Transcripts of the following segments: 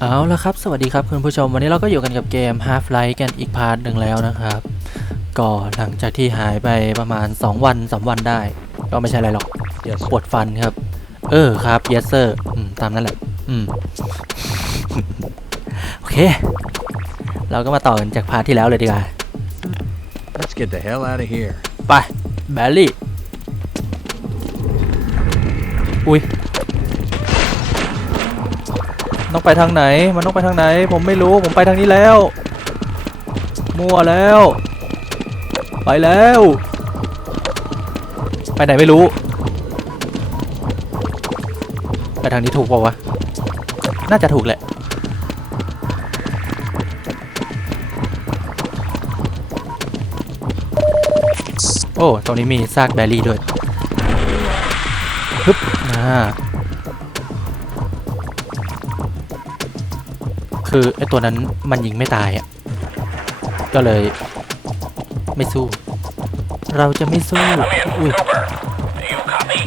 เอาละครับ สวัสดีครับคุณผู้ชม วันนี้เราก็อยู่กันกับเกม Half-Life กันอีกพาร์ทหนึ่งแล้วนะครับ ก็หลังจากที่หายไปประมาณ 2 วัน3วันได้ ก็ไม่ใช่อะไรหรอก Yes. ปวดฟันครับ เออครับ yes sir อืม ตามนั้นแหละ อืม โอเค เราก็มาต่อกันจากพาร์ทที่แล้วเลยดีกว่า Let's get the hell out of here. ไปแบลลี่ อุ้ย ต้องไปทางไหน มันต้องไปทางไหน ผมไม่รู้ ผมไปทางนี้แล้ว มั่วแล้ว ไปแล้ว ไปไหนไม่รู้ ไปทางนี้ถูกป่าวะ น่าจะถูกแหละ โอ้ ตรงนี้มีซากแบรี่ด้วย ฮึบอ่า คือไอตัวนั้นมันยิงไม่ตายอะ ก็เลยไม่สู้ เราจะไม่สู้ อุ้ย Cooper, do you copy?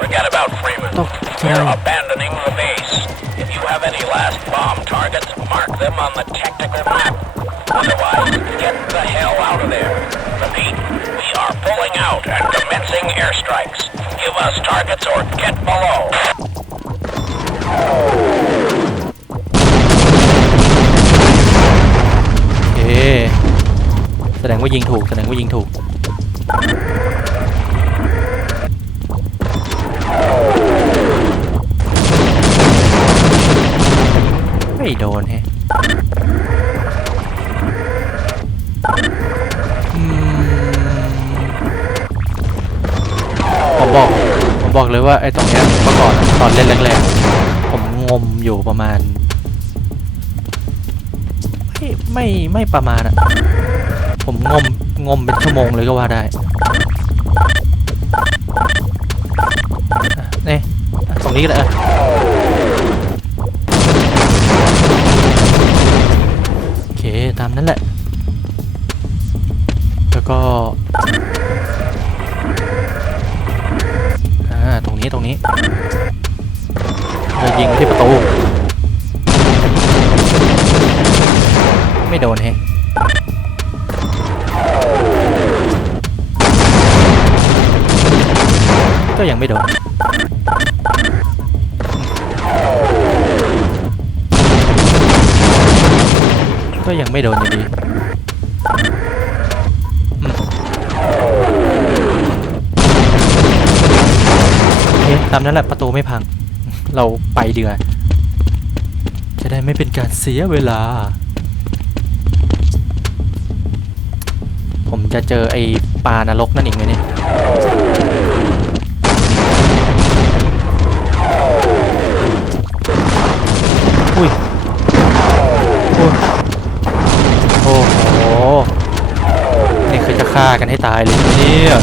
Forget about Freeman. ตกใจ We're abandoning the base. If you have any last bomb targets, mark them on the tactical map. Otherwise, get the hell out of there. Repeat, we are pulling out and commencing airstrikes. Give us targets or get below. ดงว่ายิงถูก แสดงว่ายิงถูก ไม่โดนแฮะผมบอก ผมบอกเลยว่าไอ้ตรงเนี้ยเมื่อก่อนตอนเล่นแรกๆ ผมงมอยู่ประมาณ ไม่ ไม่ ไม่ประมาณอะ งมงมเป็นชั่วโมงเลยก็ว่าได้นี่ตรงนี้ก็ได้อะโอเค ตามนั้นแหละ แล้วก็อ่าตรงนี้ตรงนี้เรายิงที่ประตู ก็ยังไม่โดนอยู่ดีโอเคตามนั้นแหละประตูไม่พัง เราไปเดีกว่าจะได้ไม่เป็นการเสียเวลา ผมจะเจอไอ้ปลานรกนั่นอีกไหมเนี่ย ฆ่ากันให้ตายเลยเนี่ย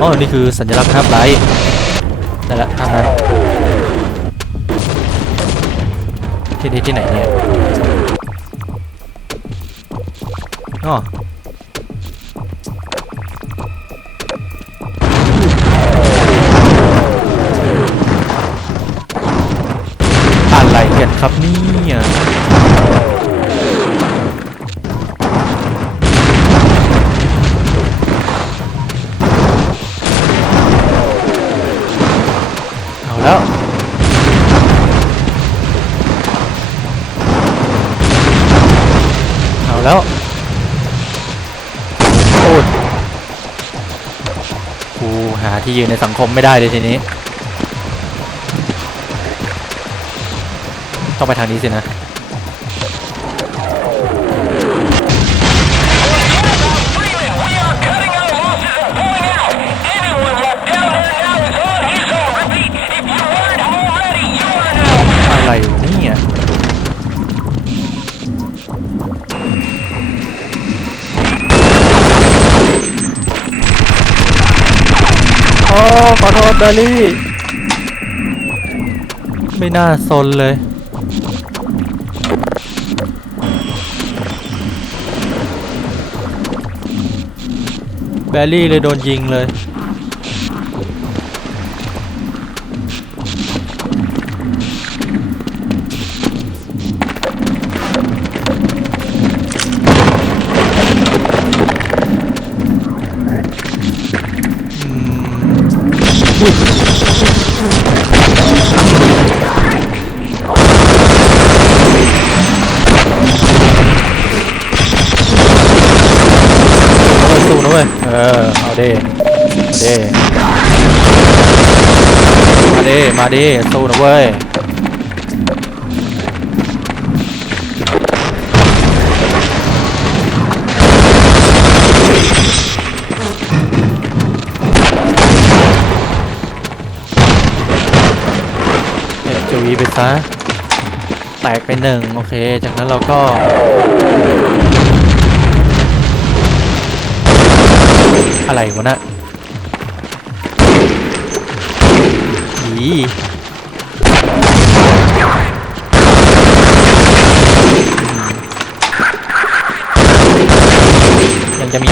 อ๋อนี่คือสัญลักษณ์ห้ามไลท์แต่ละทางนั้นที่นี่ที่ไหนเนี่ยอ๋ออะไรกันครับเนี่ย กูหาที่ยืนในสังคมไม่ได้เลยทีนี้ ต้องไปทางนี้สินะ อ้ขอโทษเบลลี่ ไม่น่าซนเลย แบลลี่เลยโดนยิงเลย มาด้มาเด้สู้นะเว้ยเจุยไปซะแตกไปหนึ่งโอเค จากนั้นเราก็อะไรวะนะอี ยังจะมี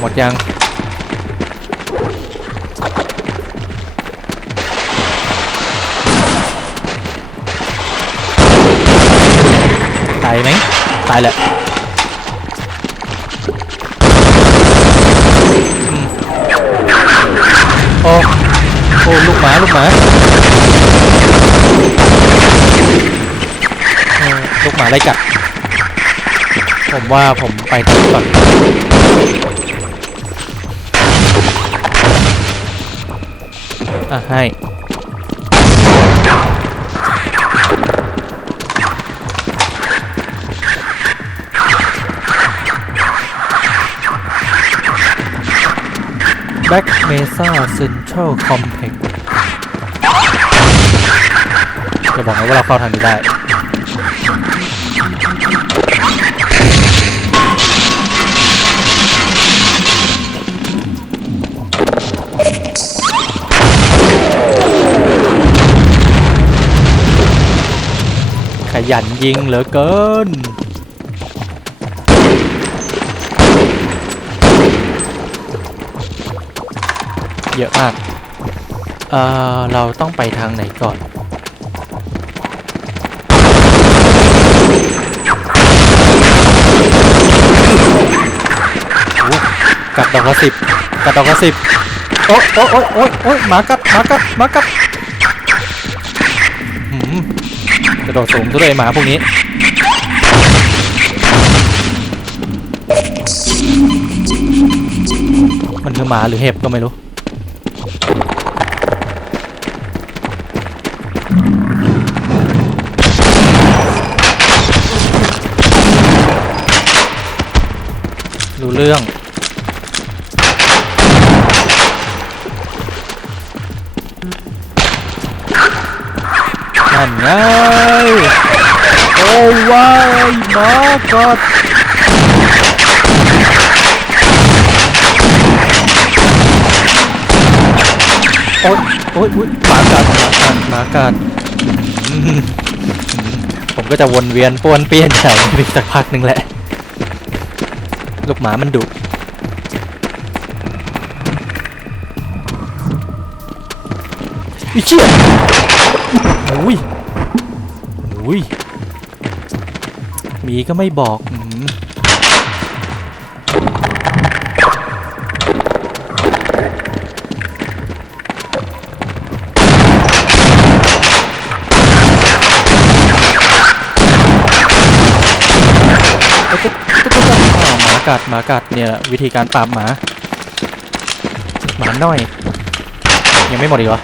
หมดยังตายไหมตายแหละ มาลูกหมาลูกหมาไล่กัด ผมว่าผมไปทางนี้ก่อนอะให้ Back Mesa Central Complex จะบอกนะว่าเราเข้าทางนี้ได้ขยันยิงเหลือเกิน เยอะมาก เอ่อ เราต้องไปทางไหนก่อน กัดดอกละสิบกัดดอกละสิบโอ๊ยโอ๊ยโอ๊ยโอ๊ยโอ๊ยหมากัดหมากัดหมากัดหืมกระโดดสูงซะเลยหมาพวกนี้มันคือหมาหรือเห็บก็ไม่รู้ เรื่อง นั่นไง โอ้วายมากอดโอ๊ยโอ๊ยโอ๊ยหมากัดหมากัดหมากัดผมก็จะวนเวียนป้วนเปี้ยนแถวนี้สักพักหนึ่งแหละ ลูกหมามันดุอีเชี่ยอุ้ยอุ้ยมีก็ไม่บอกอืม กัดหมากัดเนี่ยวิธีการปราบหมา หมาน้อย ยังไม่หมดอีกเหรอ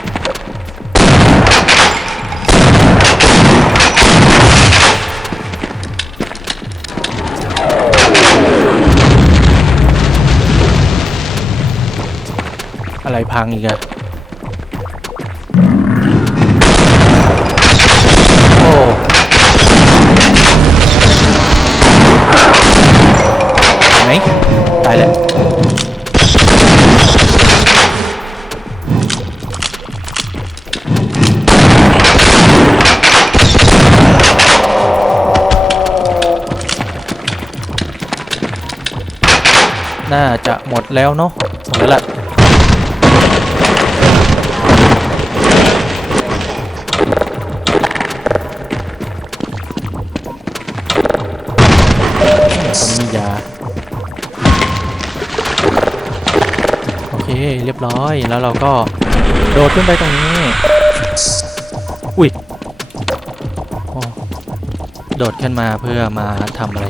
อะไรพังอีกอะ ตายแล้วน่าจะหมดแล้วเนาะหมดแล้วละ เรียบร้อย แล้วเราก็โดดขึ้นไปตรงนี้ อุ้ยโดดขึ้นมาเพื่อมาทำอะไร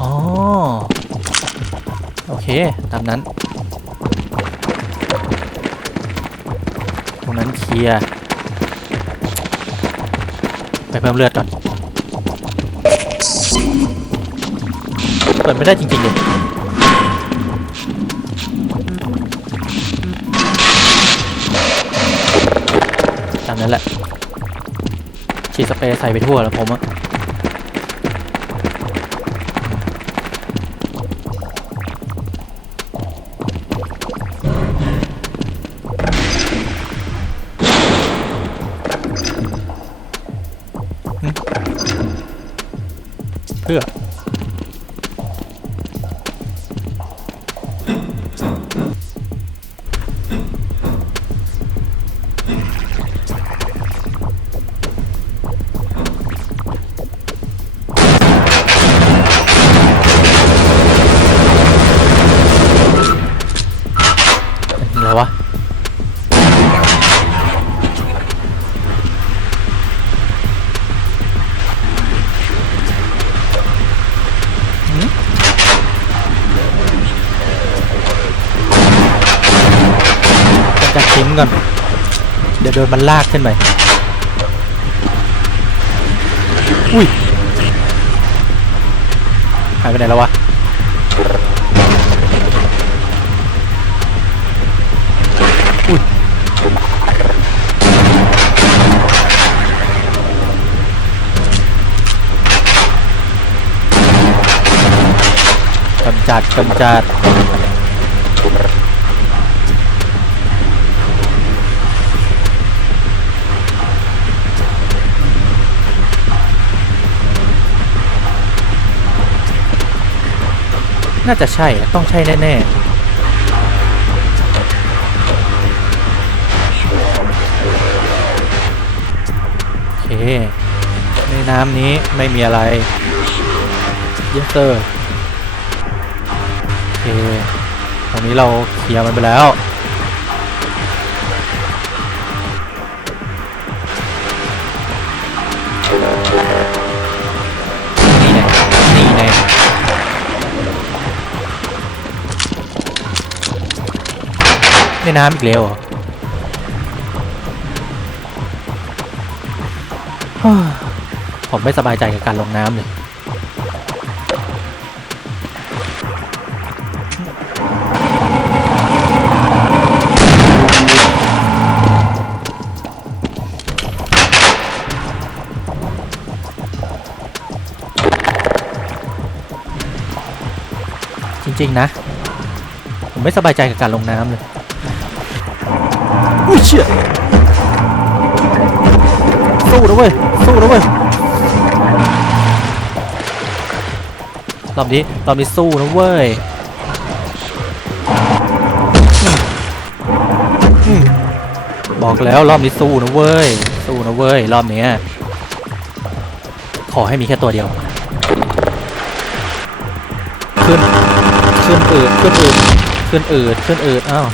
อ๋อ โอเค ตามนั้น ตรงนั้นเคลียร์ ไปเพิ่มเลือดก่อน เปิดไม่ได้จริงๆเลยตามนั้นแหละ ฉีดสเปรย์ใส่ไปทั่วแล้วผมอะเพื่อ นมันลากขึ้นไปอุ้ยหายไปไหนแล้ววะอุ้ยกำจัดกำจัด น่าจะใช่ต้องใช่แน่ๆโอเค ในน้ำนี้ไม่มีอะไรเยสเตอร์โอเคตอนนี้เราเคลียร์มันไปแล้ว ในน้ำอีกแล้วเรอฮ่าผมไม่สบายใจกับการลงน้ำเลยจริง ๆ นะ ผมไม่สบายใจกับการลงน้ำเลย เชี่ยสู้นะเว้ยสู้นะเว้ยรอบนี้รอบนี้สู้นะเว้ยบอกแล้วรอบนี้สู้นะเว้ย สู้นะเว้ย รอบนี้ขอให้มีแค่ตัวเดียว ขึ้น ขึ้นอืดขึ้นอืดขึ้นอืดขึ้นอืดอ้าว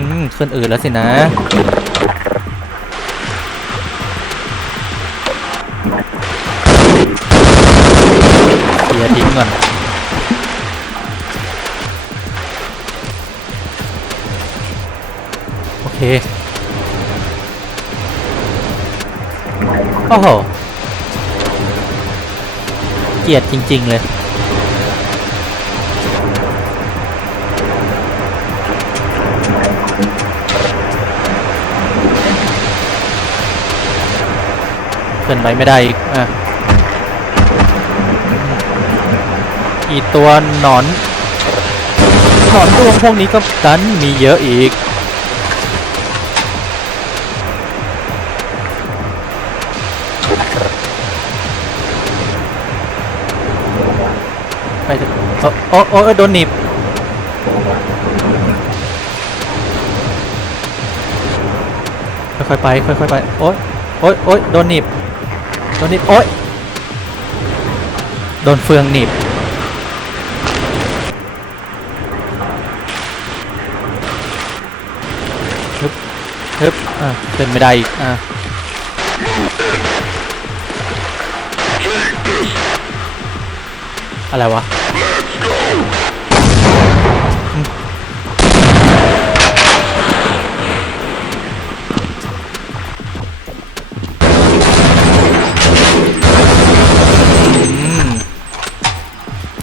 อืมขึ้นอืดแล้วสินะเคลียทิ้งก่อนโอเคโอ้โห เกลียดจริง ๆ เลย ขึ้นไปไม่ได้อีกอะอีตัวหนอนหนอนดวงพวกนี้ก็ดันมีเยอะอีก ไปเถอะโอ้โอ้โอ้โดนหนีบค่อยๆไปค่อยๆไป โอ๊ยโอ๊ยโอ๊ยโดนหนีบ โดนนีบโอ๊ยโดนเฟืองหนีบฮึบฮึบอะเป็นไม่ได้อีกอะอะไรวะ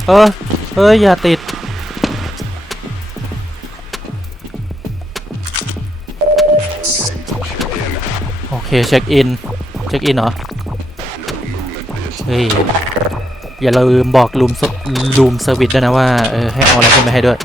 เออเอ้ย อย่าติด โอเค เช็คอิน เช็คอินเหรอ เฮ้ย อย่าลืมบอกลูมลูมเซอร์วิสด้วยนะว่า เออ ให้เอาอะไรขึ้นไปให้ด้วย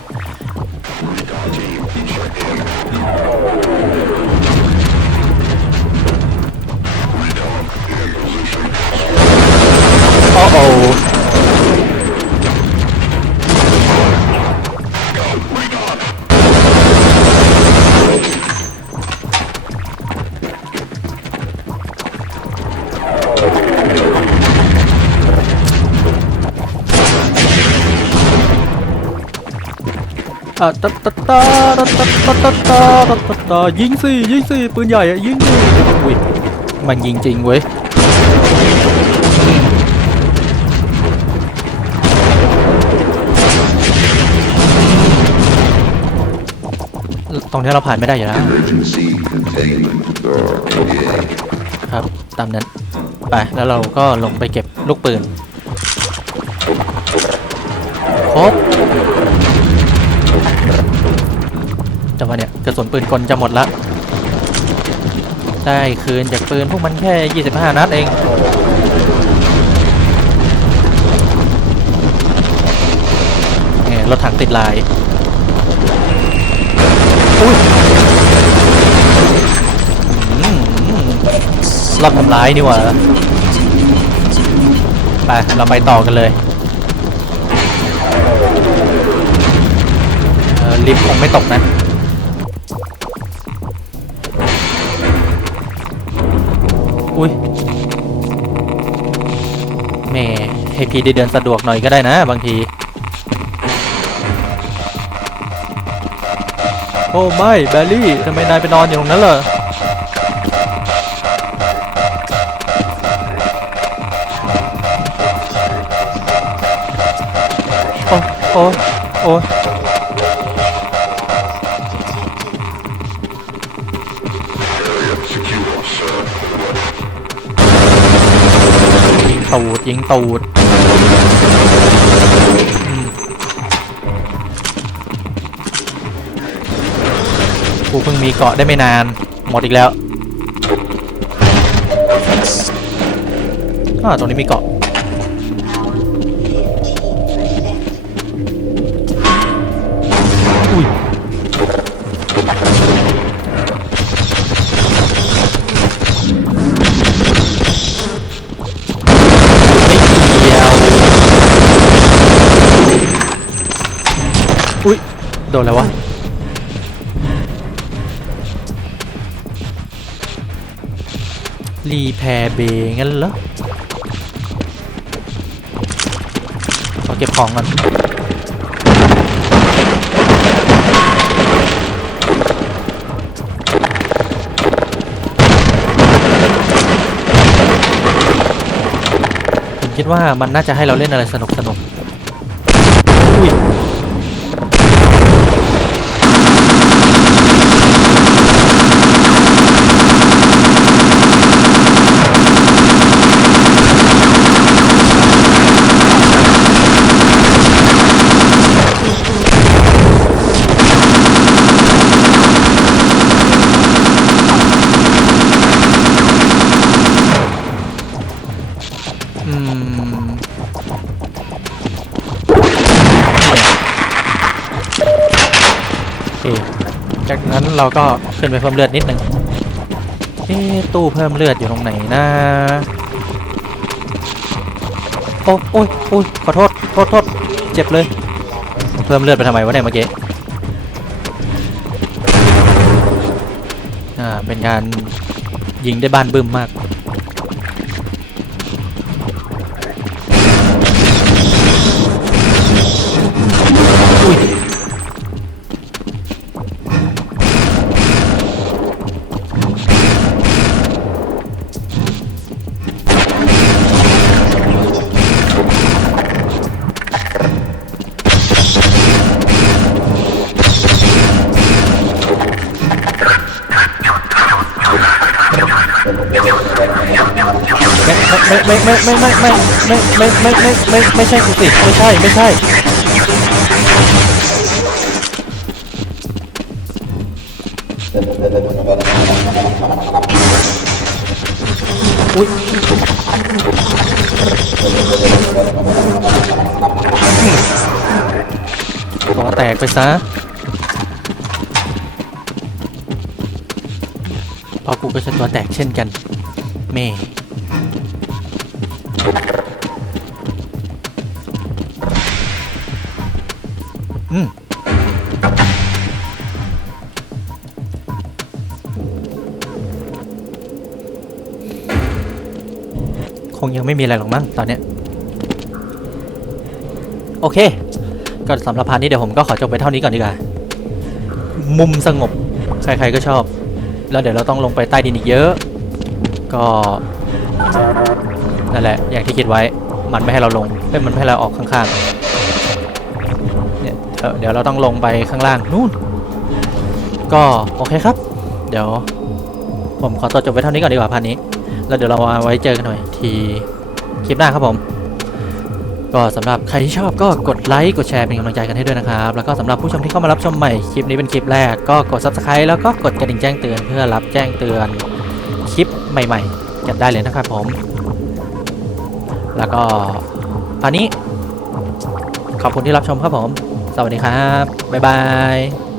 อะตะตะตะตะตะตะตะตะตะตะตะยิงสิยิงสิปืนใหญ่อะยิงสิอุ้ยมันยิงจริงเว้ยตรงนี้เราผ่านไม่ได้อยู่แล้ว Emergency containment barricade. ครับตามนั้นไปแล้วเราก็ลงไปเก็บลูกปืนครบ จังหวะเนี้ยกระสุนปืนกลจะหมดละได้คืนจากปืนพวกมันแค่ 25 นัดเองเนี่ยรถถังติดลายอุ้ยรอบทำร้ายนี่หว่าไปเราไปต่อกันเลยเออลิฟต์คงไม่ตกนะ อุ้ยแหม่ให้พี่ได้เดินสะดวกหน่อยก็ได้นะบางที โอ้ไม่แบลลี่ทำไมนายไปนอนอยู่ตรงนั้นเหรอโอ้โอ้โอ้ ตูด ยิงตูดกูเพิ่งมีเกาะได้ไม่นาน หมดอีกแล้วอ่าตรงนี้มีเกาะ โดนแล้ววะรีแพร์เบงั้นเหรอขอเก็บของก่อนผมคิดว่ามันน่าจะให้เราเล่นอะไรสนุกสนุก เราก็ขึ้นไปเพิ่มเลือดนิดนึงเอ๊ะตู้เพิ่มเลือดอยู่ตรงไหนนะโอ้โอ้ยโอ้ยขอโทษโทษโทษเจ็บเลย เพิ่มเลือดไปทำไมวะเนี่ยเมื่อกี้อ่าเป็นการยิงได้บ้านบึ้มมาก ไม่ไม่ไม่ไม่ไม่ไม่ไม่ไม่ไม่ไม่ไม่ใช่กูสิไม่ใช่ไม่ใช่อุ้ยขอแตกไปซะพอกูก็จะตัวแตกเช่นกันแม่ ไม่มีอะไรหรอกมั้งตอนเนี้ยโอเค ก็สำหรับพาร์ทนี้เดี๋ยวผมก็ขอจบไปเท่านี้ก่อนดีกว่า มุมสงบ ใครๆก็ชอบ แล้วเดี๋ยวเราต้องลงไปใต้ดินอีกเยอะ ก็นั่นแหละ อย่างที่คิดไว้ มันไม่ให้เราลงเอ้ยมันไม่ให้เราออกข้างๆ เนี่ยเดี๋ยวเราต้องลงไปข้างล่างนู่น ก็โอเคครับ เดี๋ยว ผมขอตัวจบไว้เท่านี้ก่อนดีกว่าพันนี้ แล้วเดี๋ยวเราเอาไว้เจอกันหน่อยที คลิปหน้าครับผม ก็สำหรับใครที่ชอบก็กดไลค์กดแชร์เป็นกำลังใจกันให้ด้วยนะครับ แล้วก็สำหรับผู้ชมที่เข้ามารับชมใหม่คลิปนี้เป็นคลิปแรกก็กด subscribe แล้วก็กดกระดิ่งแจ้งเตือนเพื่อรับแจ้งเตือนคลิปใหม่ๆกันได้เลยนะครับผม แล้วก็พันนี้ ขอบคุณที่รับชมครับผม สวัสดีครับ บ๊ายบาย